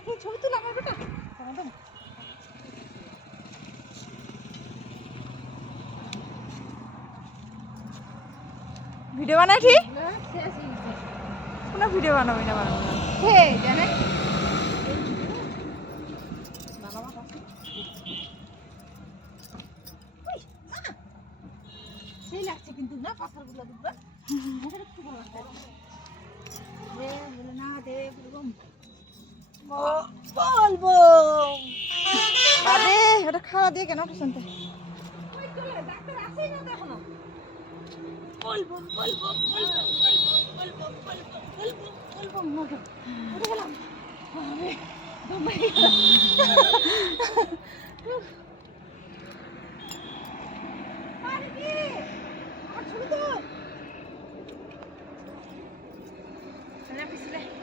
আমাকে ছবি তুলে আমার বেটা ভিডিও বানাই ঠিক কোনো ভিডিও বানাবি না বানাবো না হে জানে সেই লাগছে কিন্তু না পাথরগুলো দুটো খুব ভালো লাগছে রে বলে না দে বলবো আরে ওটা খাওয়া দিয়ে কেন ওটা শুনতে ডাক্তার আসেই না তো এখনো বলবো বলবো বলবো বলবো বলবো বলবো বলবো বলবো মগো উঠে গেলাম আরে দমাই আরে কি আমার ছবি তো না পিছলে